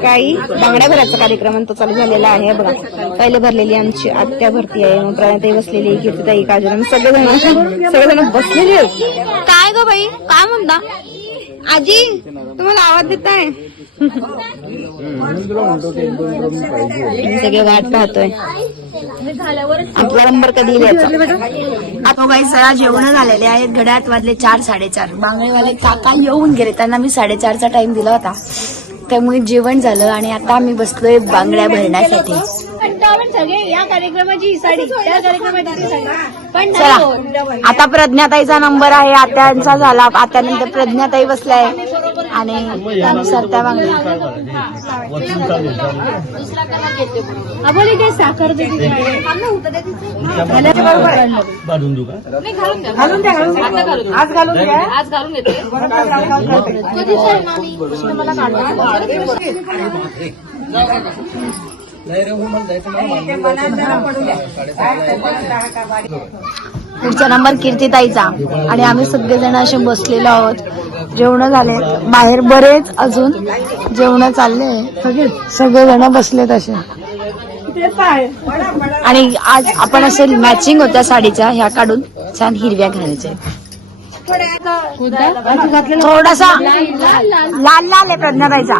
सकाळी बांगड्या भराचा कार्यक्रम तो चालू झालेला आहे. बघा पहिले भरलेली आमची आत्या भरती आहे मग प्रणताई बसलेली कीर्तिताई काजल सगळेजण सगळेजण बसलेले आहेत. काय ग बाई? काय म्हणता? आजी तुम्हाला आवाज देत आहे? सगळे वाट पाहतोय. आपला नंबर कधी काही सगळा जेवण झालेले आहेत. घड्यात वाजले चार साडेचार. बांगडेवाले काका येऊन गेले. त्यांना मी साडेचारचा टाइम दिला होता. त्यामुळे जेवण झालं आणि आता आम्ही बसलोय बांगड्या भरण्यासाठी. चला आता प्रज्ञाताईचा नंबर आहे आत्यांचा झाला आत्यानंतर प्रज्ञाताई बसलाय आणि त्यानुसार त्या बांगड्या आपण इथे साखर देते बांधून देऊ का? पुढचा नंबर कीर्तिताईचा. आणि आम्ही सगळेजण असे बसलेलो आहोत. जेवण झाले. बाहेर बरेच अजून जेवण चालले सगळे जण बसलेत असे. आणि आज आपण असे मॅचिंग होत्या साडीच्या ह्या काढून छान हिरव्या घालायच्या थोडासा लाल लाल आहे प्रज्ञाताईचा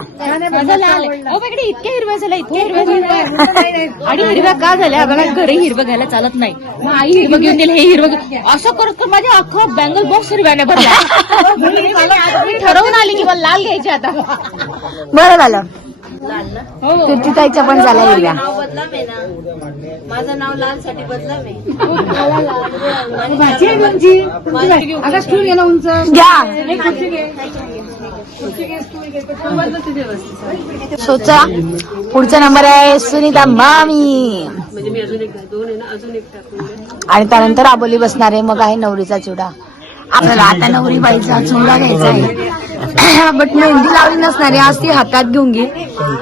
इकडे इतक्या हिरव्या झाल्या इतक्या हिरव्या झाल्या. आणि हिरव्या का झाल्या? बघा घरी हिरवं घ्यायला चालत नाही. मग आई हिरवं घेऊन दिलं हे हिरवं घेऊन- असं करत तर माझ्या अख्खा बँगल बॉक्स हिरव्याने भरला मी ठरवून आली की मला लाल घ्यायचे आता. बरं झालं. कीर्तिताईच्या पण झाल्या हिरव्या. माझं नाव लाल साठी बदला मी घ्या. सोचा पुढचा नंबर आहे सुनीता मामी. आणि त्यानंतर आबोली बसणार आहे. मग आहे नवरीचा चिवडा आपल्याला आता नवरी बाईचा चिवडा घ्यायचा आहे. बट मेहंदी लावली नसणार आहे आज ती हातात घेऊन घे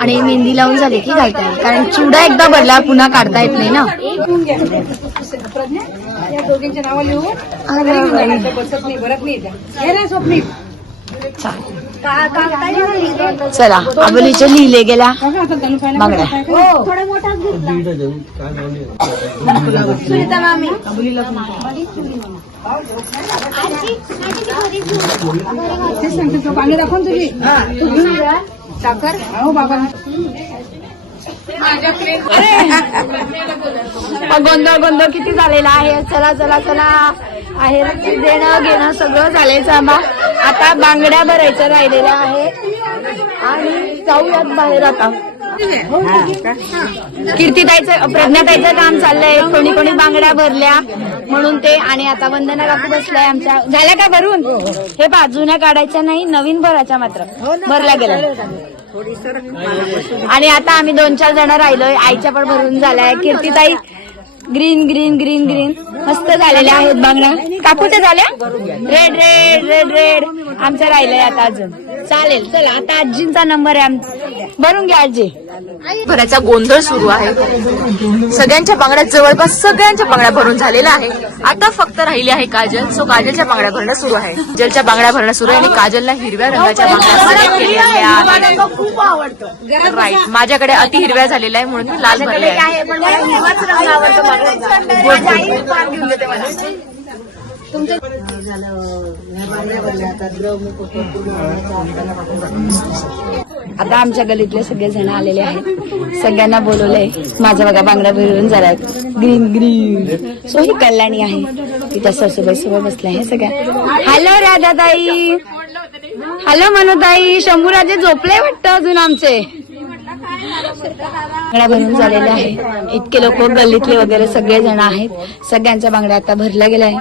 आणि मेहंदी लावून झाली की घालता येईल कारण चिवडा एकदा भरल्यावर पुन्हा काढता येत नाही ना अरे बाई. चालेल. चला आबोलीचे लिहिले गेल्या बांगड्या थोडा मोठा गोंधळ गोंधळ किती झालेला आहे? चला चला चला. आहे देणं घेणं सगळं झालंय सामा आता बांगड्या भरायचं राहिलेल्या आहे. आणि जाऊयात बाहेर आता. कीर्तिताईचं प्रज्ञाताईचं काम चाललंय. कोणी कोणी बांगड्या भरल्या म्हणून ते. आणि आता वंदना काकू बसलाय आमच्या. झाल्या का भरून? हे पहा जुन्या काढायच्या नाही नवीन भरायच्या मात्र. भरल्या गेल्या. आणि आता आम्ही दोन चार जण राहिलोय. आईच्या पण भरून झालाय. कीर्तिताई ग्रीन ग्रीन ग्रीन ग्रीन मस्त झालेल्या आहेत बांगड्या. कापूच्या झाल्या? रेड रेड रेड रेड आमच्या राहिलंय आता अजून. चालेल चला आता आजींचा नंबर आहे आम- भरून घ्या आजी. भराचा गोंधळ सुरू आहे. सगळ्यांच्या बांगड्या जवळपास सगळ्यांच्या बांगड्या भरून झालेल्या आहे. आता फक्त राहिली आहे काजल. सो काजलच्या बांगड्या भरणं सुरू आहे. काजलच्या बांगड्या भरणं सुरू आहे आणि काजलला हिरव्या रंगाच्या बांगड्या सिलेक्ट केलेल्या आहेत. राईट माझ्याकडे अति हिरव्या झालेल्या आहे म्हणून मी लाल भरले आहे? आता आमच्या गलीतले सगळे जण आलेले आहेत. सगळ्यांना बोलवलंय माझा बघा बांगड्या भरून जरा ग्रीन ग्रीन सो ही कल्याणी आहे. तिच्या सासूबाई सोबत बसल्या आहे सगळ्या. हॅलो राधाताई. हॅलो मनोताई. शंभूराजे झोपले वाटतं अजून आमचे. बांगड्या भरून झालेल्या आहे. इतके लोक गल्लीतले वगैरे सगळे जण आहेत. सगळ्यांच्या बांगड्या आता भरल्या गेला आहे